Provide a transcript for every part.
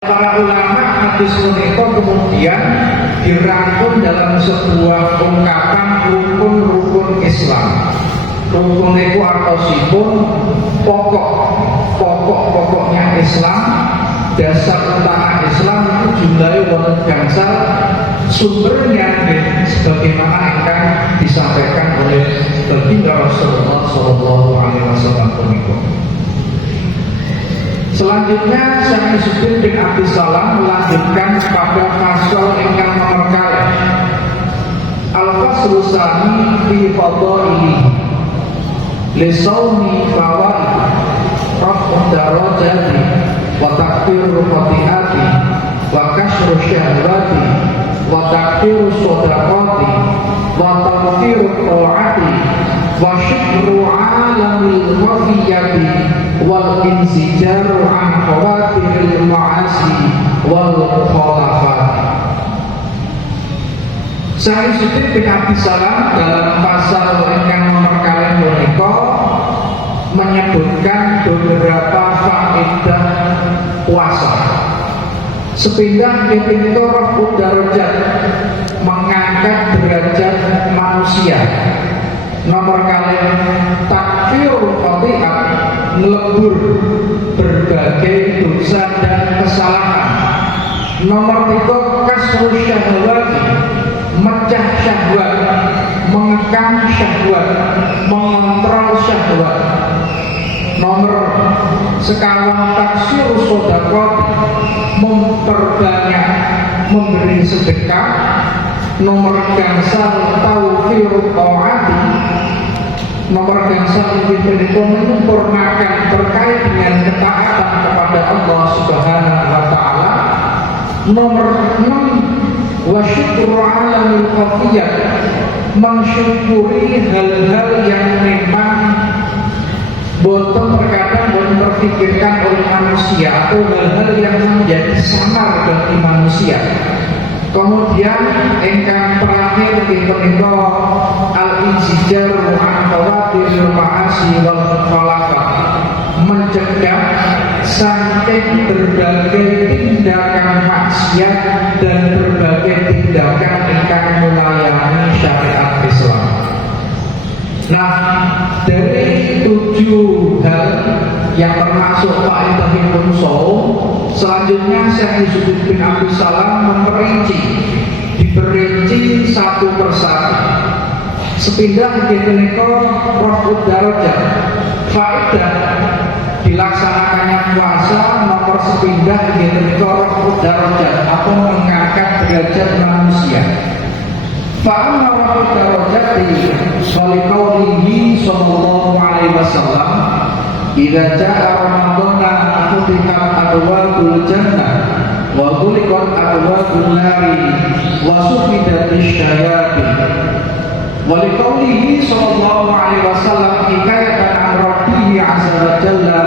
Para ulama hadis menika kemudian dirangkum dalam sebuah ungkapan rukun-rukun Islam. Rukun itu artosipun pokoknya Islam, dasar utama Islam itu jumlahnya wonten gangsal, sumbernya sebagaimana akan disampaikan oleh baginda Rasulullah Shallallahu Alaihi Wasallam. Selanjutnya Syekh Izzuddin bin Abdus Salam melanjutkan pada fasal ingkang nomor kalih. Al-faslu tsani fi fadhaili lisawmi fawaid raf'ud darajati wa takfirul khati'ati wa kasru syahwati wa takfirus shadaqati wa tawfirut ta'ati wa syukru alamil khafiyati wal insijaru an khawatiril ma'asi wal mukhalafat. Syekh Izzuddin bin Abdus Salam dalam pasal ingkang nomor kalih punika menyebutkan beberapa faedah puasa. Sepindah punika raf'ud darajat, mengangkat derajat manusia. Nomor kalih takfirul khati'at, melebur berbagai dosa dan kesalahan. Nomor 3 kasru syahwati, mecah syahwat, mengekang syahwat, mengontrol syahwat. Nomor sekawan taksir sedekah, memperbanyak memberi sedekah. Nomor gangsal taufiru taati, nomor gangsal itu menyempurnakan terkait dengan ketaatan kepada Allah Subhanahu wa taala. Nomor 6 wa syukru alamil khafiyat, mensyukuri hal-hal yang memang boten terkadang boten terpikirkan oleh manusia atau hal-hal yang menjadi samar bagi manusia. Kemudian ingkang terakhir punika al-insijar an khawatiril ma'asi wal mukhalafat, mencegah saking berbagai tindakan maksiat dan berbagai tindakan ingkang melayani syariat Islam. Nah, dari 7 hal yang termasuk faedahipun saum, selanjutnya Syekh Izzuddin bin Abdus Salam diperinci satu persatu. Sepindah punika raf'ud darajat, faedah dilaksanakannya puasa. Nomor sepindah punika raf'ud darajat, atau mengangkat derajat manusia. Fa'amma raf'ud darajat waliqaulihi sallallahu alaihi wasallam, idza jaa ramadhana futihat abwabul jannah wa ghuliqat abwabun nari wa sufidatisy syayatin. Waliqaulihi sallallahu alaihi wasallam hikayatan an rabbihi azza wa jalla,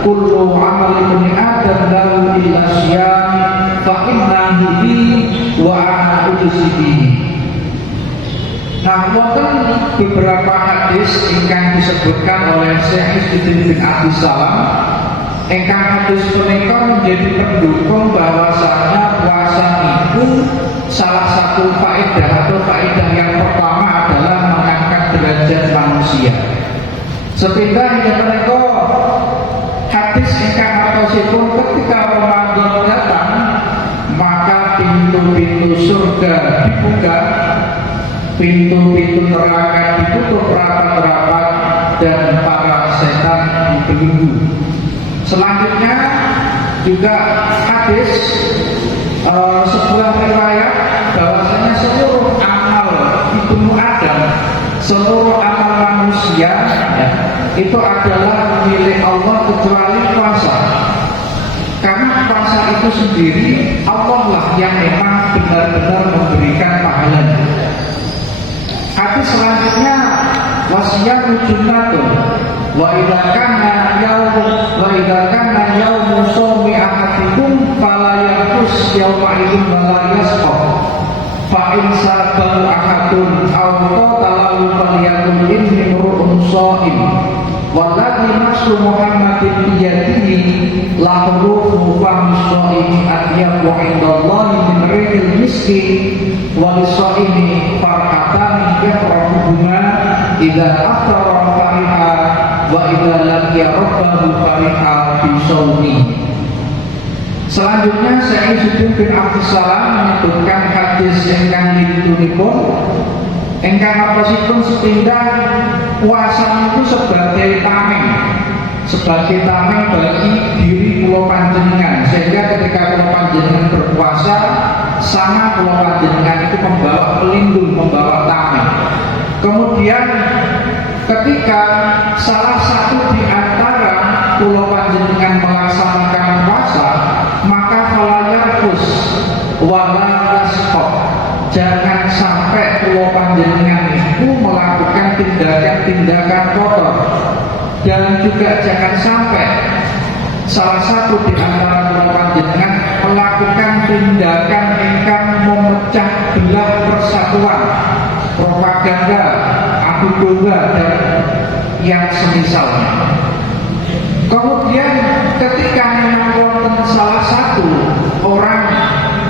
kullu amali ibni adam lahu illa syiyam fa innahu bi wa ana ujzihi. Nah, wonten beberapa hadis ingkang disebutkan oleh Syekh Izzuddin bin Abdus Salam, ingkang hadis punika menjadi pendukung bahwasanya puasa itu salah satu faedah atau faedah yang pertama adalah mengangkat derajat manusia. Sepindah punika hadis ingkang artosipun ketika Ramadan datang, maka pintu-pintu surga dibuka, pintu-pintu neraka ditutup rapat-rapat, dan para setan dibelenggu. Selanjutnya juga hadis sebuah riwayat bahwasanya seluruh amal Ibnu Adam, seluruh amal manusia itu adalah milik Allah kecuali puasa. Karena puasa itu sendiri Allah lah yang memang benar-benar memberikan pahalanya. Hadis selanjutnya wasiyatu junnatun wa idza kana yaumu shaumi ahadikum fala yaqus yauma idzin wa la yasqa fa in sabal ahadun aw qatalahu falyakun inni mur'un shaim walladzi nafsu Muhammadin biyadihi la hurufu fahmi shaimi atyabu indallahi min rihil miski wa lis-shaimi farhatani yafrahuhuma idza aftara fariha wa idza laqiya rabbahu fariha fi shaumi. Selanjutnya Syekh Izzuddin bin Abdussalam menyebutkan hadis ingkang ditunipun ingkang aposipun sepindah puasa itu sebagai tameng bagi diri kula panjenengan, sehingga ketika kula panjenengan berpuasa sama kula panjenengan itu membawa pelindung, membawa tameng. Kemudian ketika salah satu di antara kula panjenengan melaksanakan puasa, maka fala yarfus wala yasqat, jangan sampai kula panjenengan itu melakukan tindakan-tindakan kotor, dan juga jangan sampai salah satu di antara kula panjenengan melakukan tindakan ingkang memecah belah persatuan, propaganda, adu domba dan yang semisalnya. Kemudian ketika memang wonten salah satu orang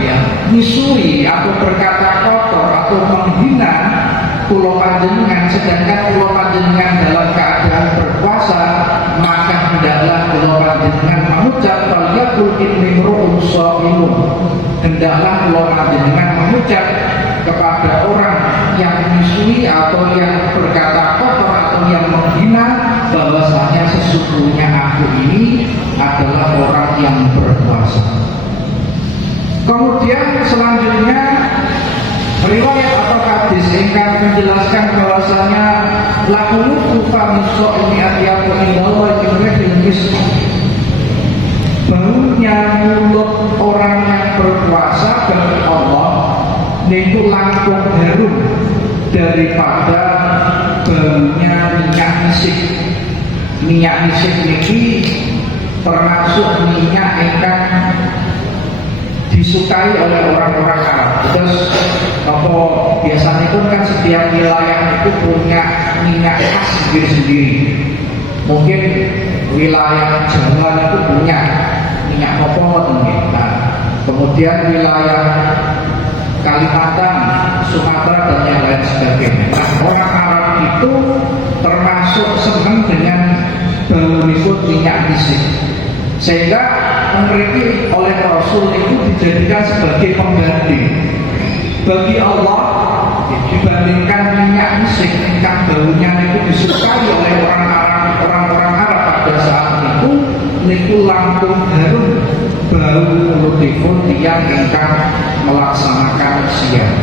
yang misui atau berkata kotor atau menghina kula panjenengan, sedangkan kula panjenengan dalam keadaan berpuasa, maka hendaklah kula panjenengan mengucap falyaqul inni imru'un shaimun, hendaklah kula panjenengan mengucap kepada orang yang misui atau yang berkata kotor atau yang menghina bahwasanya sesungguhnya aku ini adalah orang yang berpuasa. Kemudian selanjutnya riwayat atau hadis ingkang menjelaskan bahwasanya lakul kufa ini atyabu indallahi min rihil misk, baunya mulut orang yang berpuasa bagi Allah niku langkung harum daripada baunya minyak misik. Minyak misik niki termasuk minyak ingkang disukai oleh orang-orang Arab. Terus apa biasanya itu kan setiap wilayah itu punya minyak khas sendiri-sendiri. Mungkin wilayah Jawa itu punya minyak apa mungkin. Nah, kemudian wilayah Kalimantan, Sumatera dan yang lain sebagainya. Nah, orang Arab itu termasuk senang dengan bau minyak misik, sehingga memiliki oleh Rasul itu dijadikan sebagai pengganti bagi Allah dibandingkan minyak misik yang baunya itu disukai oleh orang-orang Arab pada saat itu niku langkung harum bau mulutipun yang ingkang melaksanakan siang.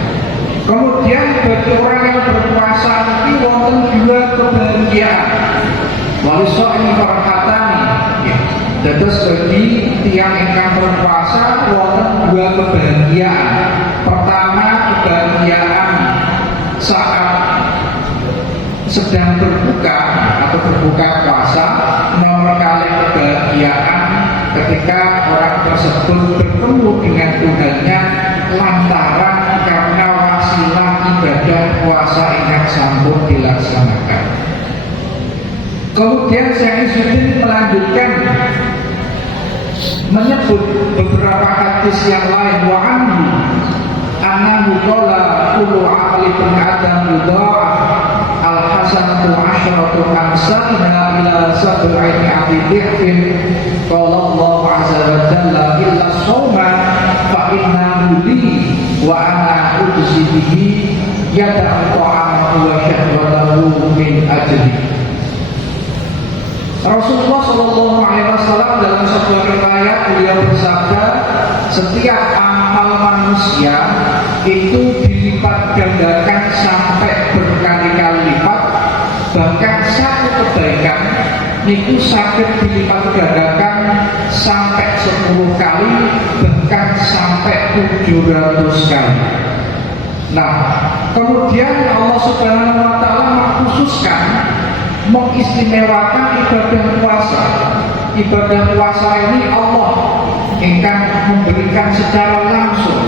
Kemudian bagi orang yang berpuasa ini wonten dua kebahagiaan. Walisani farhatani. Terus bagi tiang ingkang berpuasa wonten dua kebahagiaan. Pertama, kebahagiaan saat sedang berbuka atau berbuka puasa. Nomor kali kebahagiaan ketika orang tersebut bertemu dengan Tuhannya lantaran karena wasilah ibadah puasa ingkang sampun dilaksanakan. Kemudian Syekh Izzuddin melanjutkan menyebut beberapa hadis yang lain. Wa annahu qala kullu 'amali ibn adam yudha'af al-hasanatu 'asyratu amsalha ila sab'i dhifin. Qala Allah 'azza wa jalla illa shauma fa innahu li wa ana ujzi bihi yada'u ta'amahu wa syahwatahu min ajli. Rasulullah Shallallahu Alaihi Wasallam dalam sebuah riwayat beliau bersabda, setiap amal manusia itu dilipat gandakan sampai berkali-kali lipat, bahkan satu kebaikan itu sakit dilipat gandakan sampai 10 kali, bahkan sampai 700 kali. Nah, kemudian Allah Subhanahu Wa Taala mengkhususkan, mengistimewakan ibadah puasa. Ibadah puasa ini Allah ingkang memberikan secara langsung,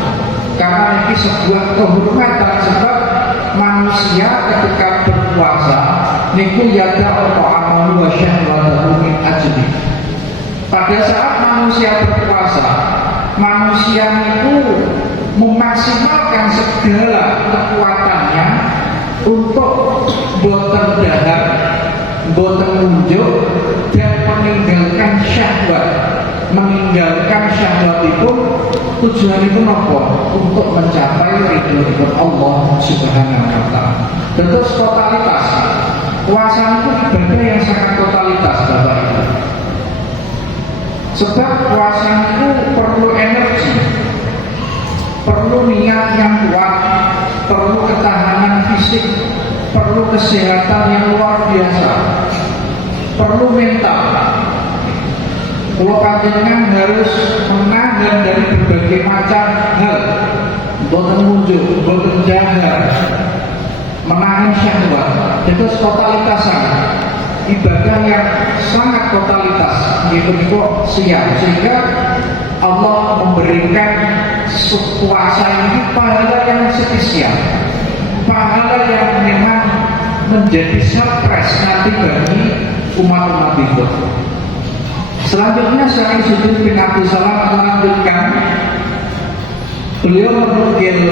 karena ini sebuah kehormatan, sebab manusia ketika berpuasa niku yada ta'amahu wa syahwatahu min ajli. Pada saat manusia berpuasa manusia itu memaksimalkan segala kekuatannya untuk boten dahar, boten unjuk, dan meninggalkan syahwat. Meninggalkan syahwat itu tujuan itu apa? Untuk mencapai ridho Allah Subhanahu wa Ta'ala. Tentu totalitas. Puasa itu ibadah yang sangat totalitas, Bapak Ibu. Sebab puasa itu perlu energi, perlu niat yang kuat, perlu ketahanan fisik, perlu kesehatan yang luar biasa, perlu mental. Kalau panjenengan harus menahan dari berbagai macam hal, boten muncul, boten jahat, menahan syahwat, itu totalitasan ibadah yang sangat totalitas, yaitu siap, sehingga Allah memberikan puasa ini pahala yang spesial, pahala yang memang menjadi surprise nanti bagi umat-umat itu. Selanjutnya Syekh Izzuddin bin Abdul Salam melanjutkan, beliau menukil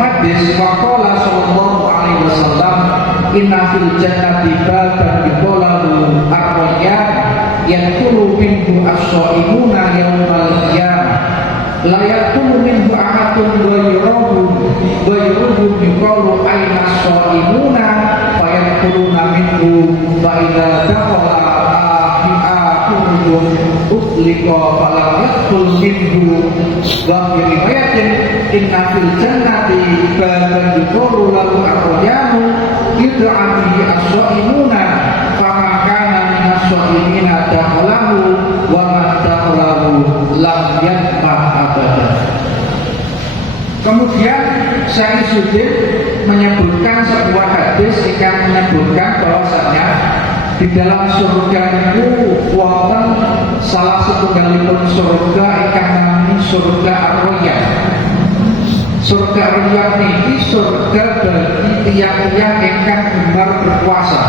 hadis waqala sallallahu alaihi wasallam inna fil jannati baban yuqalu ar-rayyan yadkhulu minhu as-shaimuna yawmal qiyamah la yadkhulu minhu ahadun ghayruhu yuqalu ayna as-shaimuna fa yadkhuluna minhu fa idza dakhala utliqa falam yadkhul minhu wa bi riwayatin inna fil jannati baban yuqalu lahu ar-rayyanu yud'a bihi as-shaimuna fama kana min as-shaimina dakhalahu wa man dakhalahu lam yadma abada. Kemudian Syekh Izzuddin menyebutkan sebuah hadis yang menyebutkan bahwasanya di dalam surga itu wonten salah setunggalipun surga ingkang nami surga Ar-Rayyan. Surga Ar-Rayyan ini surga bagi tiang-tiang ingkang gemar berpuasa.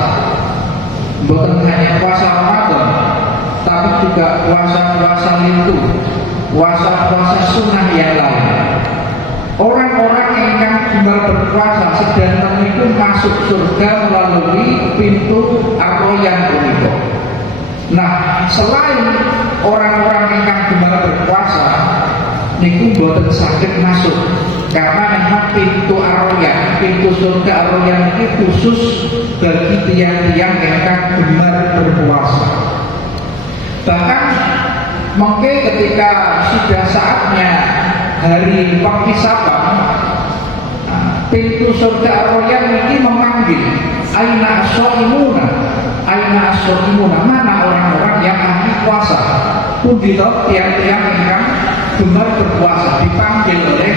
Bukan hanya puasa Ramadan, tapi juga puasa-puasa lintu, puasa-puasa sunnah yang lain. Orang-orang yang gemar berpuasa sedang itu masuk surga melalui pintu Ar-Rayyan itu. Nah, selain orang-orang yang gemar berpuasa, niku boten saged masuk karena memang pintu Ar-Rayyan, pintu surga Ar-Rayyan ini khusus bagi tiang-tiang yang gemar berpuasa. Bahkan mungkin ketika sudah saatnya hari penghisaban, pintu surga Ar-Rayyan ini memanggil aina as-shaimuna, aina as-shaimuna, mana orang-orang yang ahli puasa. Pundito tiang-tiang yang gemar berpuasa dipanggil oleh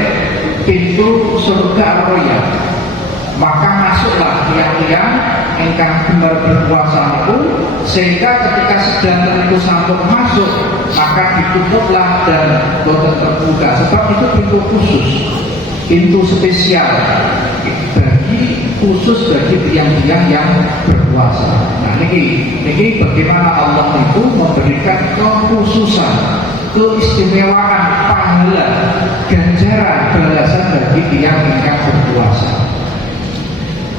pintu surga Ar-Rayyan. Maka masuklah tiang-tiang ingkang gemar berpuasa itu, sehingga ketika sedang itu sampun masuk, maka ditutuplah dan boten terbuka. Sebab itu pintu khusus, pintu spesial khusus bagi tiang-tiang yang berpuasa. Nah, ini bagaimana Allah itu memberikan kekhususan, keistimewaan, pahala, ganjaran, balasan bagi tiang yang berpuasa.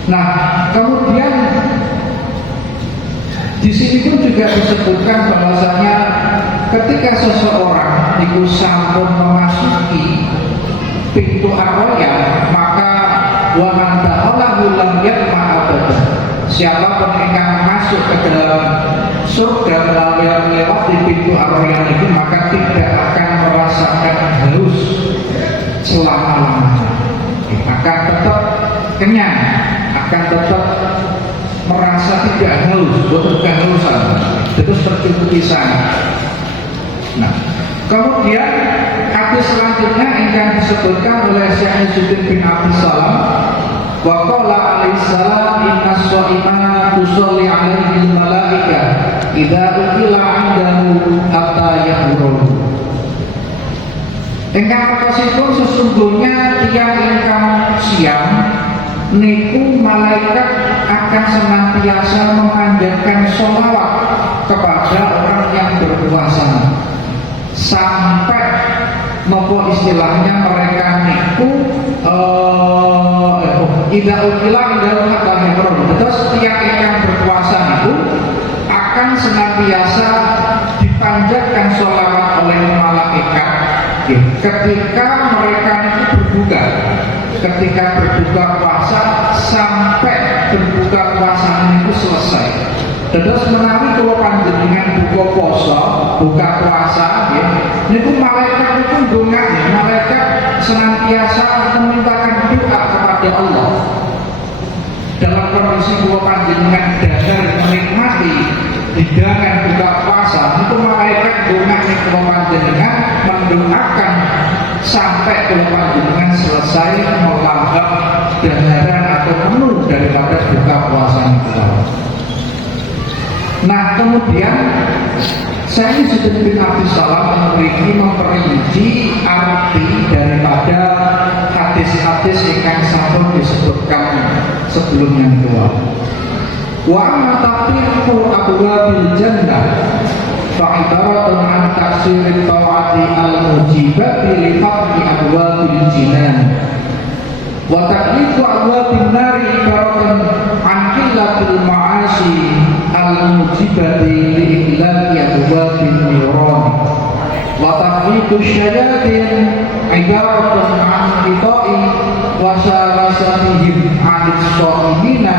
Nah, kemudian di sini pun juga disebutkan bahwasanya ketika seseorang itu sampun memasuki pintu Ar-Rayyan, maka wa man dakhalahu lam yatma abada. Siapapun yang masuk ke dalam surga melalui melewati pintu Ar-Rayyan itu, maka tidak akan merasakan haus selama-lamanya. Akan tetap kenyang, akan tetap merasa tidak haus, betul kehausan. Itu seperti pisang. Nah, kemudian hadis selanjutnya yang disebutkan oleh Syekh Izzuddin bin Abdul Salam, wa qala alaihi salam inna shaimana tusalli alaihi malaika idza ukila 'indahu hatta yahurul. Ingkang kosipun sesungguhnya tiang ingkang siang niku malaikat akan senantiasa memanjatkan sholawat kepada orang yang berpuasa sampai tidak ukilah dalam kata Hebron. Terus tiap yang berkuasa itu akan senantiasa dipanjatkan sholawat oleh malaikat ketika mereka itu berbuka, ketika berbuka puasa sampai berbuka puasa itu selesai. Terus menawi kalau panjenengan buka puasa, buka puasa, itu malaikat itu dongane, malaikat senantiasa memintakan doa kepada Allah. Dalam kondisi kalau panjenengan dasar menikmati hidangan buka puasa, itu malaikat dongane kalau panjenengan mendoakan sampai kalau panjenengan selesai melahap daharan atau penuh daripada buka puasa itu. Nah, kemudian saya Sayyid bin Abi Salam memperinci arti daripada hadis-hadis yang sampun disebutkan sebelumnya kedua. Wa amma taqiqu abwabil jannah fa ibaratun an taksirit tawati al-mujibati li faqri abwabil jinan. Wa taqiqu abwabil nari ibaratun an qillatil ma'asi al-mujibati li ihlaki abwabil niran. Wa taqiqu syayatin ibaratun an qita'i wa syarasatihim anit sha'imina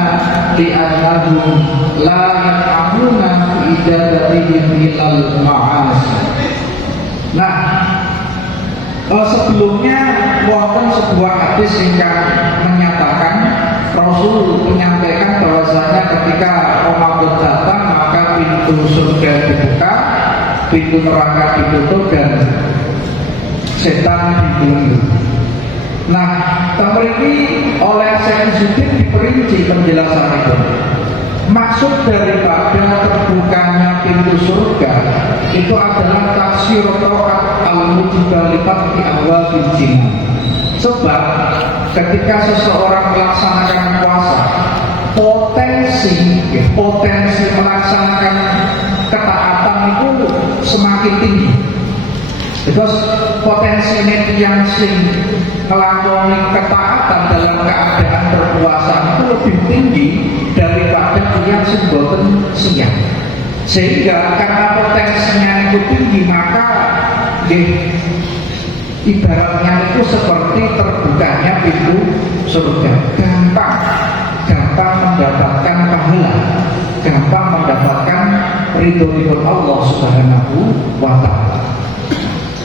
li'annahum la yaqamuna fi ijadatihim ilal ma'asi. Nah, sebelumnya wonten sebuah hadis yang menyatakan Rasul menyampaikan bahwasanya ketika Ramadan datang maka pintu surga dibuka, pintu neraka ditutup dan setan dibelenggu. Nah, ini oleh Sayyidina diperinci penjelasan itu. Maksud daripada terbukanya pintu surga itu adalah tafsir ta'at al-mujibah li fathi abwabil jinn. Sebab ketika seseorang melaksanakan puasa, potensi melaksanakan ketaatan itu semakin tinggi. Terus potensi yang sing melakoni ketaatan dalam keadaan berpuasa itu lebih tinggi daripada yang boten siang. Sehingga karena potensinya itu tinggi, maka ibaratnya itu seperti terbukanya pintu surga. Gampang mendapatkan pahala, gampang mendapatkan ridho Allah Subhanahu wa ta'ala.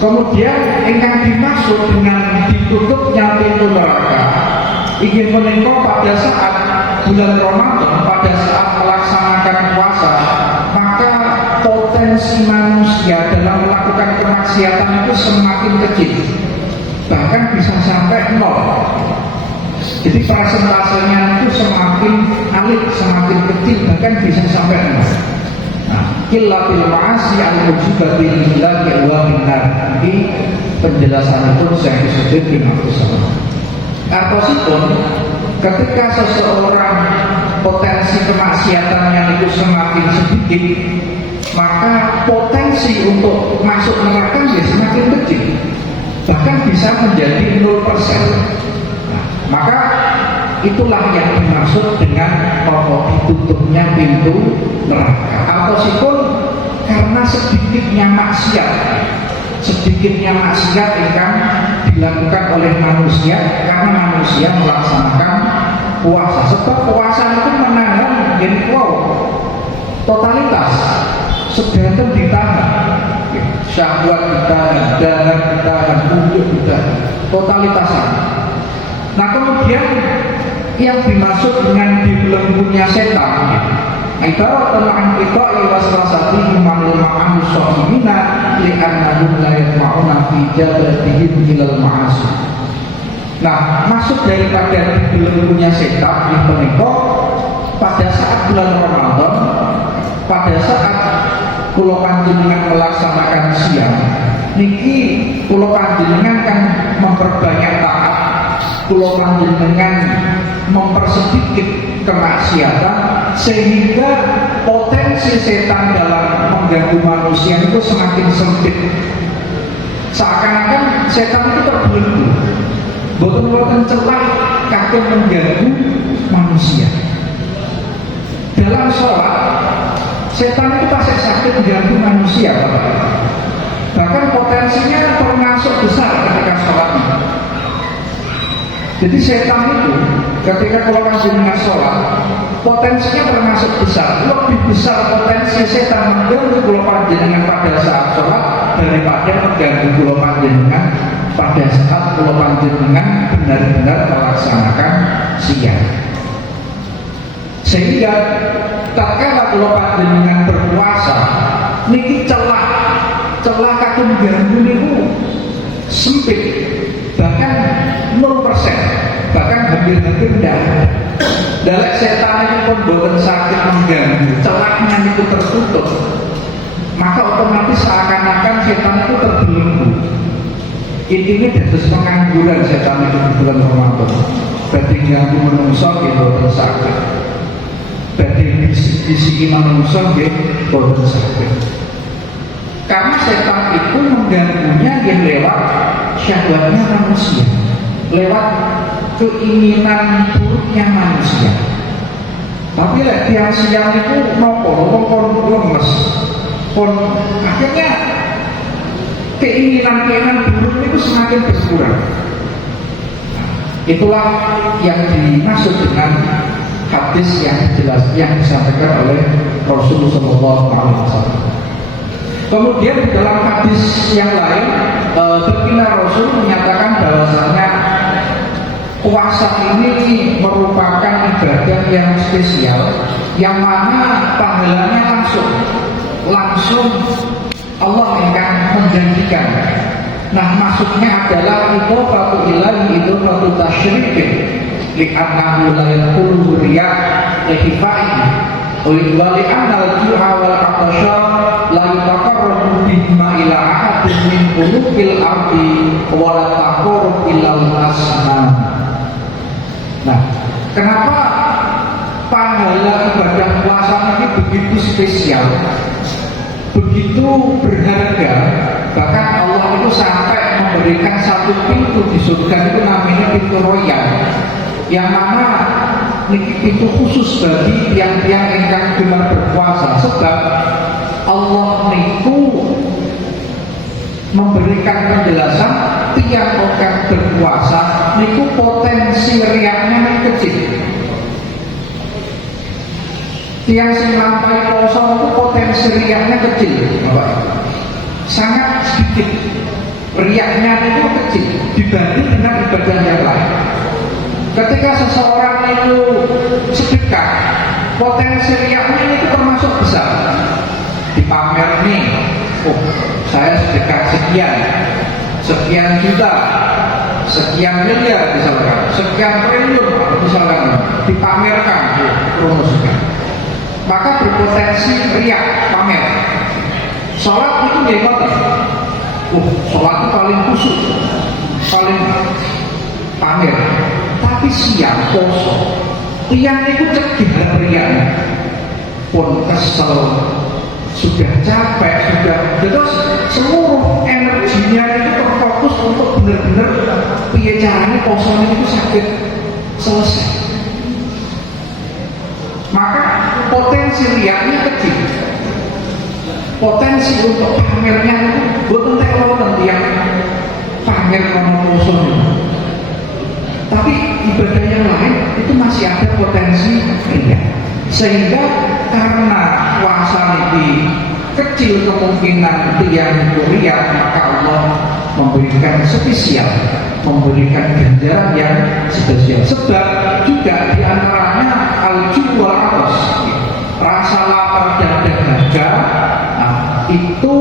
Kemudian yang dimaksud dengan ditutupnya pintu neraka ingin menikah pada saat bulan Ramadan, pada saat melaksanakan puasa, maka potensi manusia dalam melakukan kemaksiatan itu semakin kecil, bahkan bisa sampai nol. Jadi persentasenya itu semakin alit, semakin kecil, bahkan bisa sampai nol. Qillatil ma'asi al-mujibati lillahi wa minnar. Ini penjelasan itu saya disebut bin Abi Salam. Artosipun ketika seseorang potensi kemaksiatannya itu semakin sedikit, maka potensi untuk masuk neraka semakin kecil, bahkan bisa menjadi 0%. Nah, maka itulah yang dimaksud dengan ditutupnya pintu neraka. Artosipun karena sedikitnya maksiat yang dilakukan oleh manusia, karena manusia melaksanakan puasa. Sebab puasa itu menahan totalitas, sedanten ditahan, syahwat ditahan, dahar ditahan, wujud ditahan, totalitasan. Nah, kemudian yang dimaksud dengan dibelenggunya setan ibarat an qita'i wasrasati manul ma'an sha'imina li'annahum la yatma'una fi jadatihim ilal ma'asi. Nah, maksud daripada dibelenggunya setan yang menikah pada saat bulan Ramadan, pada saat kula panjenengan melaksanakan siang niki kula panjenengan kan memperbanyak taat, kula panjenengan mempersedikit kemaksiatan, sehingga potensi setan dalam mengganggu manusia itu semakin sempit. Seakan-akan setan itu terbelenggu, boten celah kadang mengganggu manusia. Dalam sholat, setan itu pasti sakit mengganggu manusia, Bapak. Bahkan potensinya termasuk besar ketika sholatnya. Jadi setan itu ketika kalau dengan sholat, potensinya termasuk besar. Lebih besar potensi setan mengganggu kula panjenengan pada saat sholat daripada mengganggu kula panjenengan pada saat kula panjenengan benar-benar melaksanakan siang. Sehingga tatkala kula panjenengan berpuasa niki celah kadung ganggu niku sempit, bahkan 0%, bahkan hampir-hampir tidak. Dalek setan itu pun boten sakit mengganggu, celahnya itu tertutup, maka otomatis seakan-akan setan itu terbelenggu. Intinya dari pengangguran setan itu di bulan Ramadan. Berarti ganggu menungso gitu boten sakit. Berarti bisik-bisiki menungso gitu boten sakit. Karena setan itu mengganggunya yang lewat syahwatnya manusia, lewat keinginan buruknya manusia. Tapi tiang siang itu nopo lemes, akhirnya keinginan buruk itu semakin berkurang. Itulah yang dimaksud dengan hadis yang jelas yang disampaikan oleh Rasulullah SAW. Kemudian di dalam hadis yang lain, baginda Rasul menyatakan bahwasanya puasa ini merupakan ibadah yang spesial, yang mana pahalanya langsung Allah yang menjanjikan. Nah, maksudnya adalah idhofatu ilahi idhofatu tasyrikin li'annahu la yakulu riya' lihifai wa li'anna al-ju'a wal 'atasha la yataqarrabu bihima ila ahadin min qulubil ardi wa la taqarrab ilal asnam. Nah, kenapa pahala ibadah puasa ini begitu spesial, begitu berharga? Bahkan Allah itu sampai memberikan satu pintu di surga itu namanya pintu royal, yang mana pintu khusus bagi tiang-tiang yang gemar berpuasa. Sebab Allah niku memberikan penjelasan tiang orang berpuasa niku potensi riaknya kecil. Tiang sing lampai kosong itu potensi riaknya kecil, Bapak. Sangat sedikit. Riaknya itu kecil dibanding dengan ibadah yang lain. Ketika seseorang itu sedekah, potensi riaknya itu termasuk besar. Dipamer nih, saya sedekah sekian juta, sekian miliar misalkan, sekian triliun misalkan, dipamerkan, promosikan, maka berpotensi riak, pamer. Sholat itu gimana? Sholat itu paling khusyuk, paling pamer. Tapi siang kosong, tiang itu cegah riaknya, pun kesel, sudah capek, terus seluruh energinya itu terfokus untuk benar-benar piye caranya kosong itu sakit selesai. Maka potensi riaknya kecil, potensi untuk pamernya itu bukan teknologi yang pamer kosong. Tapi ibadah yang lain itu masih ada potensi riak. Sehingga karena puasa ini kecil kemungkinan tiang riak, maka Allah memberikan spesial, memberikan ganjaran yang spesial. Sebab juga diantaranya al-ju' wal 'atas, rasa lapar dan dahaga, itu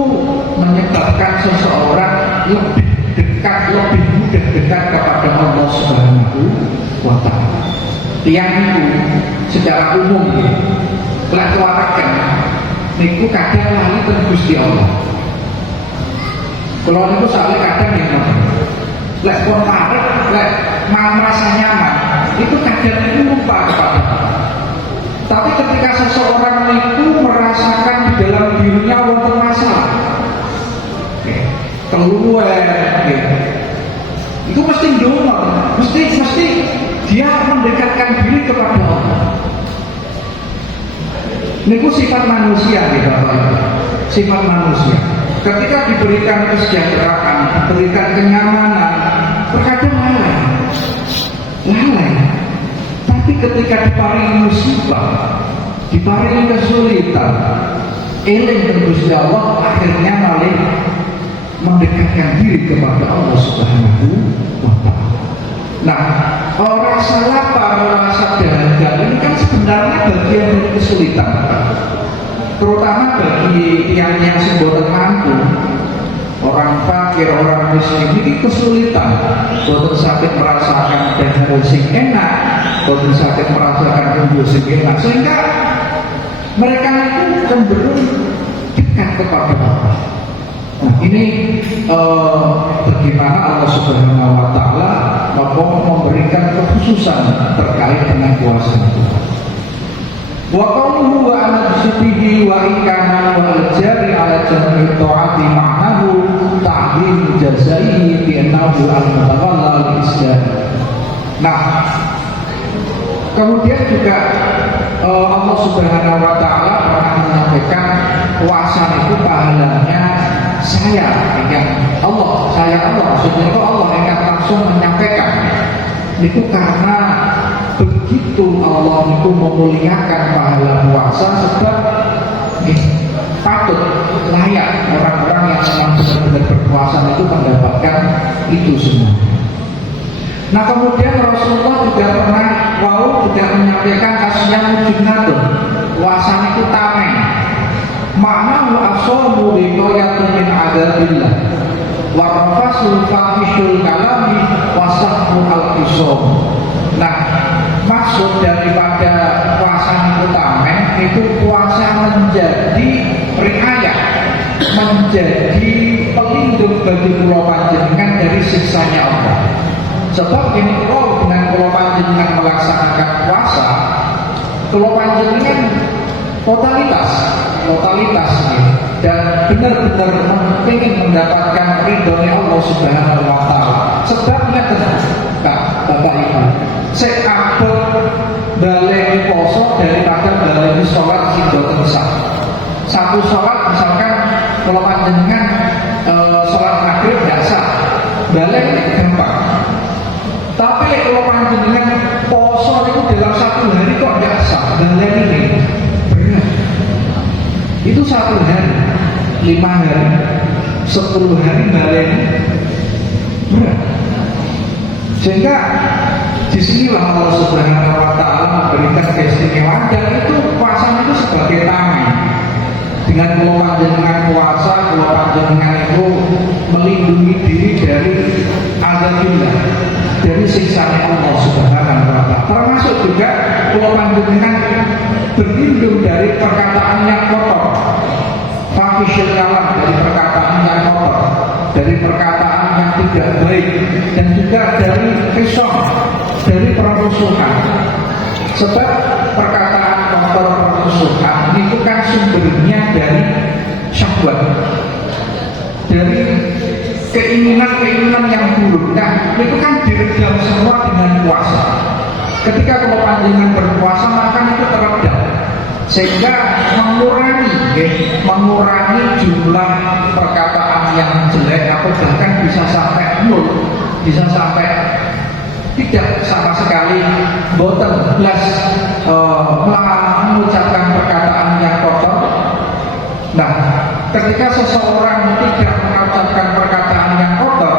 menyebabkan seseorang lebih dekat, lebih mudah dekat kepada Allah Subhanahu wa Ta'ala. Tiang itu secara umum lek kuwataken niku kadang lali ten Gusti Allah. Kalau niku sakit kadang ya lek pun marek, lek merasa nyaman, itu kadang itu lupa kepada Allah. Tapi ketika seseorang itu merasakan di dalam dirinya wonten masalah, keluar, itu mesti ndonga, mesti dia mendekatkan diri kepada Allah. Ini sifat manusia nih Bapak Ibu. Sifat manusia. Ketika diberikan kesejahteraan, diberikan kenyamanan, terkadang lalai. Tapi ketika diparingi musibah, diparingi kesulitan, eling Gusti Allah, akhirnya malah mendekatkan diri kepada Allah Subhanahu wa Ta'ala. Nah, rasa lapar, rasa dahaga ini kan sebenarnya bagian dari kesulitan, terutama bagi yang boten mampu, orang fakir, orang miskin ini kesulitan. Boten sakit merasakan dahar sing enak, boten sakit merasakan umbu sing enak, sehingga mereka itu cenderung dekat kepada Allah. Nah, ini bagaimana Allah Subhanahu wa Ta'ala memberikan kekhususan terkait dengan puasa itu. Wa qawluhu wa ana bisbihi wa ikana wa al-jari ala jami'i ta'ati ma'nahu ta'lim jazaihi bi annahu al-mutawalla al-islam. Nah, kemudian juga Allah Subhanahu wa Ta'ala pernah menyampaikan puasa itu pahalanya saya Allah, maksudnya itu Allah yang langsung menyampaikan itu karena begitu Allah itu memuliakan pahala puasa, sebab patut layak orang-orang yang memang benar-benar berpuasa itu mendapatkan itu semua. Nah, kemudian Rasulullah juga pernah menyampaikan asyamu junnatun, puasa itu tameng. Ma'nahu asomu liqayatun min adabillah wa rafasul fahishul kalami wasahmu al-qisam. Nah, maksud daripada puasa itu tameng, itu puasa menjadi riayah, menjadi pelindung bagi kula panjenengan dari siksanya Allah. Sebab ini kalau dengan kula panjenengan melaksanakan puasa, kula panjenengan totalitas dan benar-benar ingin mendapatkan ridhonya Allah Subhanahu wa Ta'ala. Sebabnya Bapak Ibu, sek abot baleni poso daripada baleni sholat sing boten sah. Satu sholat misalkan kalau panjenengan sholat maghrib nggak sah, baleni gampang. Tapi kalau panjenengan poso itu dalam satu hari kok nggak sah, baleni ini berat. Itu 1 hari, 5 hari, 10 hari baleni berat. Sehingga disinilah Allah Subhanahu wa Ta'ala memberikan keistimewaan, dan itu puasa itu sebagai tameng. Dengan kalau panjenengan puasa, kalau panjenengan itu melindungi diri dari azabillah, dari siksanya Allah Subhanahu wa Ta'ala. Termasuk juga kalau panjenengan berlindung dari perkataan yang kotor, fakishul kalam, dari perkataan yang kotor, dari perkataan yang tidak baik, dan juga dari kisah, dari permusuhan. Sebab perkataan kotor, permusuhan itu kan sumbernya dari syahwat, dari keinginan-keinginan yang buruk. Nah, itu kan diredam semua dengan puasa. Ketika kalau panjenengan berpuasa, maka itu teredam, sehingga mengurangi jumlah perkataan yang jelek, atau bahkan bisa sampai 0, bisa sampai tidak sama sekali, boten belas mengucapkan perkataan yang kotor. Nah, ketika seseorang tidak mengucapkan perkataan yang kotor,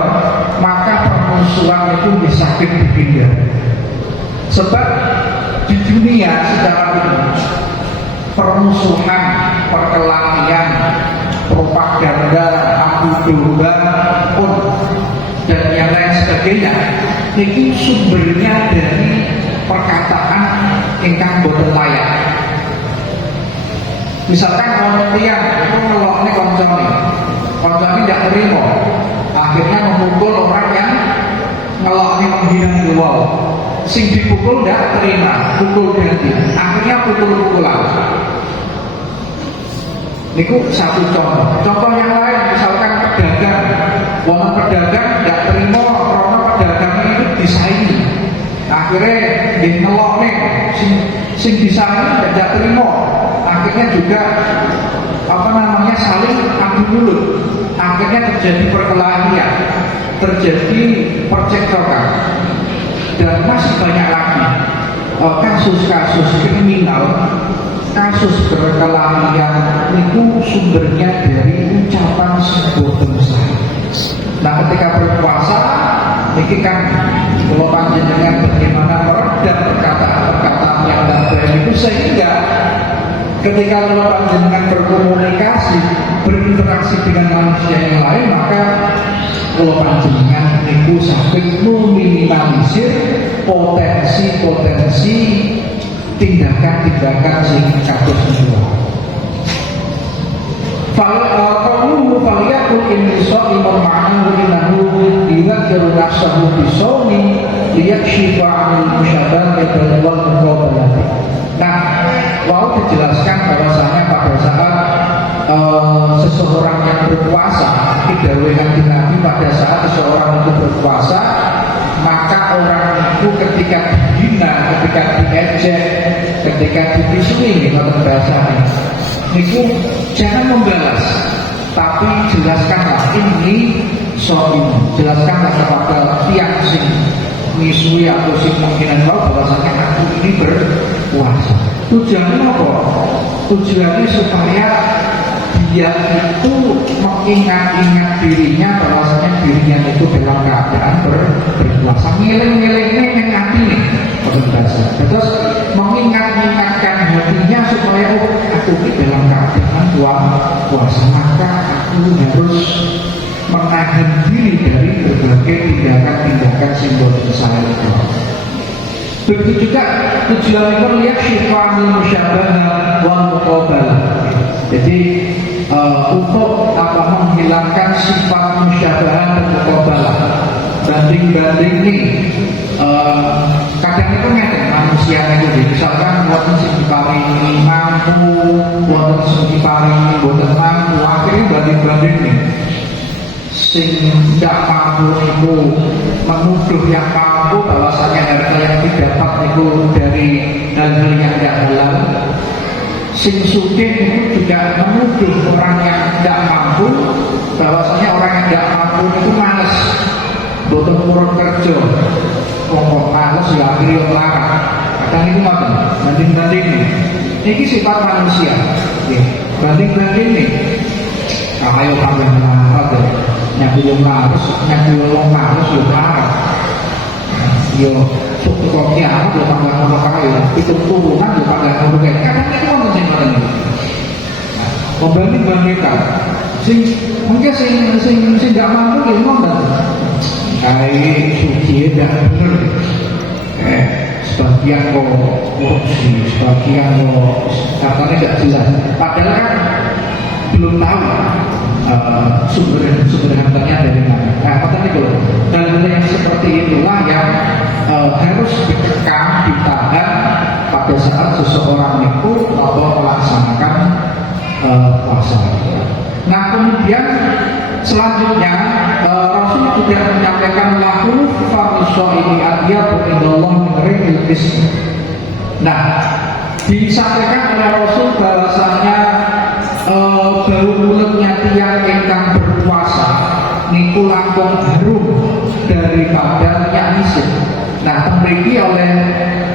maka permusuhan itu bisa dihindari. Sebab di dunia secara umum permusuhan, perkelahian, propaganda, adu domba pun dan yang lain sebagainya itu sumbernya dari perkataan ingkang boten layak. Misalkan orang tiang itu ngelokne koncone tidak terima, akhirnya memukul orang yang ngelokne menghina wau. Sing dipukul tidak terima, pukul ganti, akhirnya pukul-pukulan. Niku satu contoh. Contoh yang lain, misalkan pedagang tidak terima karena pedagangnya itu disaingi, akhirnya akhirnya ngelok nih sing bisa ini tidak terima, akhirnya juga saling adu mulut, akhirnya terjadi perkelahian, terjadi percekcokan, dan masih banyak lagi kasus-kasus kriminal, kasus perkelahian itu sumbernya dari ucapan sebuah bangsa. Nah, ketika berpuasa, ini kan kalau panjenengan bagaimana meredam perkataan-perkataan yang tidak itu, sehingga ketika kalau panjenengan berkomunikasi, berinteraksi dengan manusia yang lain, maka kalau panjenengan itu sampai meminimalisir potensi-potensi tindakan-tindakan sing kados semua. Qauluhu falyakul inni sha'imun ma'anahu innahu yudzakiru nafsahu bisawmi liyakshifa 'anil musyabbahati wal muqabalati. Nah, mau dijelaskan bahwasanya pada saat seseorang yang berpuasa, didhawuhi Nabi pada saat seseorang itu berpuasa, maka orang itu ketika dihina, ketika diejek, ketika dipisui, kalau bahasanya itu jangan membalas, tapi jelaskanlah ini soal, jelaskanlah kepada tiang sing misui atau sing mungkinan kau bahwasanya aku ini berpuasa. Tujuannya apa? Tujuannya supaya dia itu mengingat-ingat dirinya bahwasanya dirinya itu dalam keadaan berpuasa, ngiling-ngilingnya yang hati nih, terus mengingat-ingatkan hatinya supaya aku ini dalam keadaan puasa, maka aku harus menahan diri dari berbagai tindakan-tindakan simbol saya itu. Begitu juga tujuan itu lihat syifanil musyabbaha wal muqabalah. Jadi untuk menghilangkan sifat musyabbaha dan muqabalah, banding-banding ini kadang itu ngeten manusia itu, misalkan wonten sing diparingi mampu, wonten sing diparingi boten mampu, akhirnya banding-banding nih. Sing tidak mampu itu menuduh yang mampu bahwasanya harta yang didapat itu dari hal-hal yang tidak halal. Sing sugih itu juga menuduh orang yang tidak mampu bahwasanya orang yang tidak mampu itu malas, boten kurang kerja, pokok malas ya akhirnya melarang. Kadang itu ngoten, banding-banding ini sifat manusia. Banding-banding nih, ayo tambah melarang deh. Nyaku yang harus, yo marah. Yo cukup kopi aku yo tambah ngono kae, itu turunan yo tambah ngono kae. Kadang itu wonten sing ngoten. Membanding-bandingkan. Mungkin sing ndak mampu yo ngoten. Kae suci dak bener. Sebagian kok korupsi, sebagian kok katanya tidak jelas. Padahal kan belum tahu sumber hartanya dari mana. Nah, itu hal-hal yang seperti itulah yang harus dikekang, ditahan pada saat seseorang itu melaksanakan puasa. Nah, kemudian selanjutnya Rasul juga menyampaikan lahu fardhu ini adiyatu indallah min rizqil ism. Nah, disampaikan oleh Rasul bahwasanya bau mulutnya tiang ingkang berpuasa niku langkung harum daripada minyak misik. Nah, tembriki oleh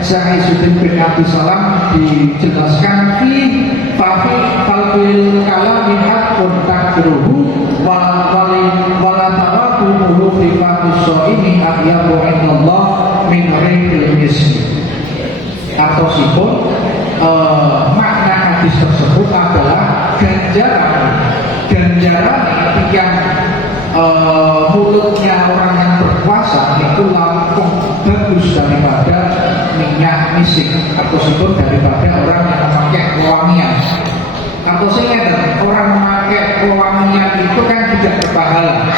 Syaikhul bin Abdul Salam dijelaskan fi falfil kalam hakun takruhu wala tawakuhu fi ini ahyabu indallah min rizqil ism. Atau sipun makna hadis tersebut adalah ganjaran yang mulutnya orang yang berpuasa itu langsung bagus daripada minyak misik, atau sebut daripada orang yang memakai pewangian. Atau saya orang memakai pewangian itu kan tidak berpahala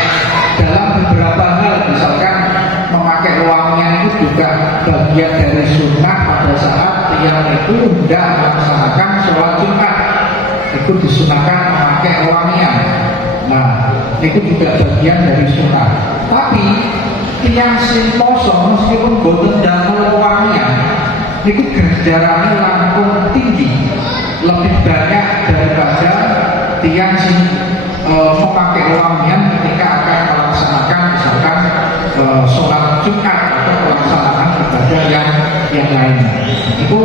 dalam beberapa hal, misalkan memakai pewangian itu juga bagian dari sunnah pada saat yang itu tidak melaksanakan sholat Jumat. Itu disunahkan memakai wangian. Nah, itu juga bagian dari sunnah. Tapi tiang sing poso meskipun boten damel wangi itu ganjarannya langkung tinggi, lebih banyak daripada tiang sing memakai wangian ketika akan melaksanakan misalkan sholat Jumat atau pelaksanaan ibadah yang lainnya. Itu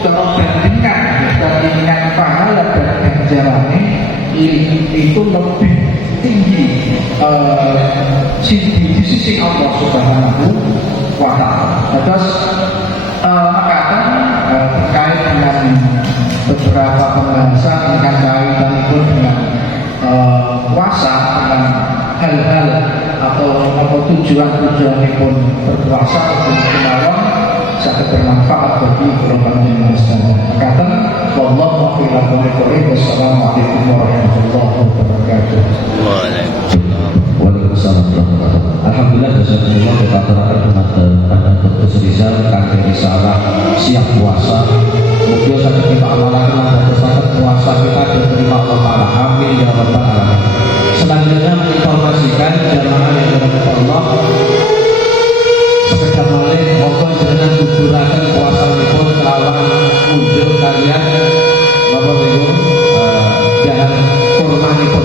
bandingkan pahala dan ganjarannya itu lebih tinggi di sisi Allah Subhanahu wa Ta'ala. Terus terkait dengan beberapa pembahasan yang kaitan itu dengan puasa, dengan hal-hal atau tujuan pun berpuasa untuk menolong sangat bermanfaat bagi korban yang sekalian. Kata wallahu a'lam. Wassalamualaikum warahmatullahi wabarakatuh. Waalaikumsalam warahmatullahi wabarakatuh. Alhamdulillah jazakumullah kita terangkan pada Dr. Rizal kangge risalah siap puasa. Mugia saged kita amalaken lan saged puasa kita diterima Allah Taala. Amin ya rabbal alamin. Selanjutnya menginformasikan jamaah yang dirahmati Allah. Sekedar malih monggo jenengan guguraken puasanipun kelawan unjuk kalian Bapak Ibu jalan kurmanipun.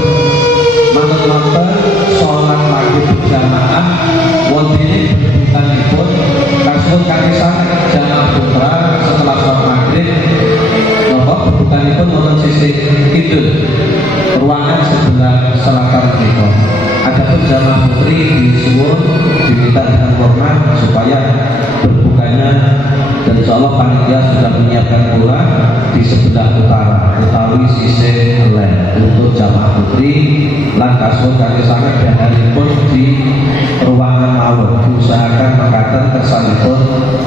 Manut-manut sholat maghrib berjamaah wonten berbukanipun kasut kaki sangat jamaah putra setelah sholat maghrib Bapak berbukanipun wonten sisi kidul ruangan sebelah selatan mereka. Adapun jamaah putri disuwun diminta dengan hormat supaya berbukanya, dan insya Allah panitia sudah menyiapkan pula di sebelah utara utawi sisi leh untuk jamaah putri lan kasut kaki sangat dan pun di ruangan mawon diusahakan mengatakan kesanipun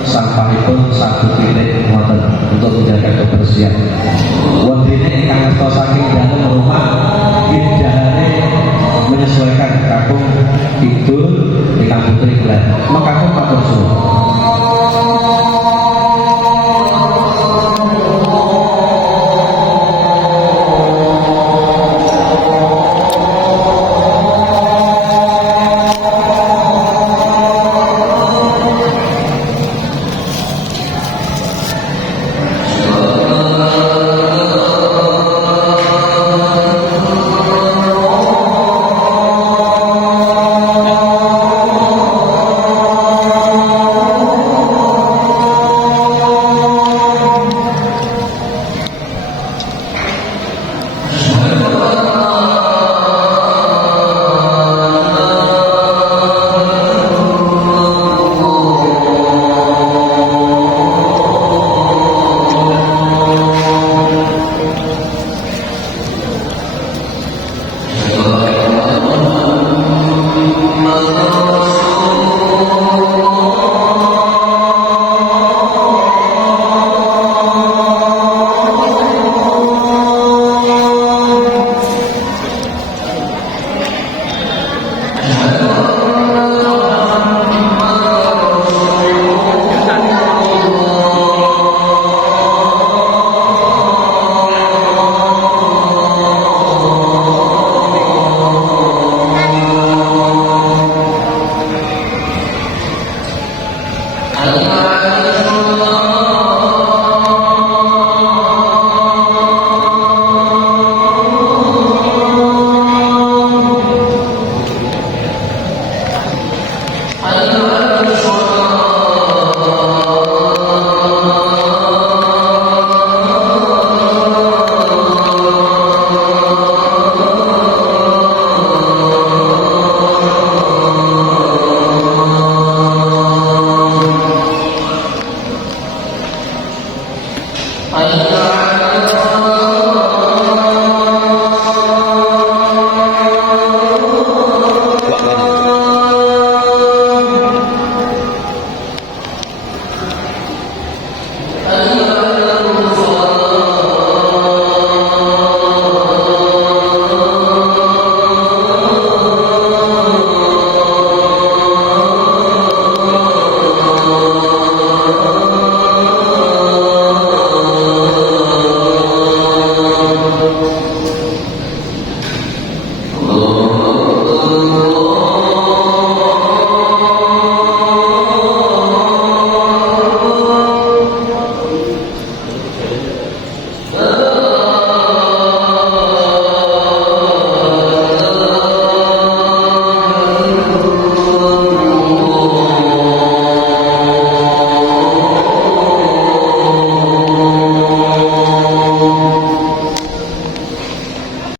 sampahipun satu titik ngoten untuk menjaga kebersihan. Wondene ingkang ngertos saking dalam rumah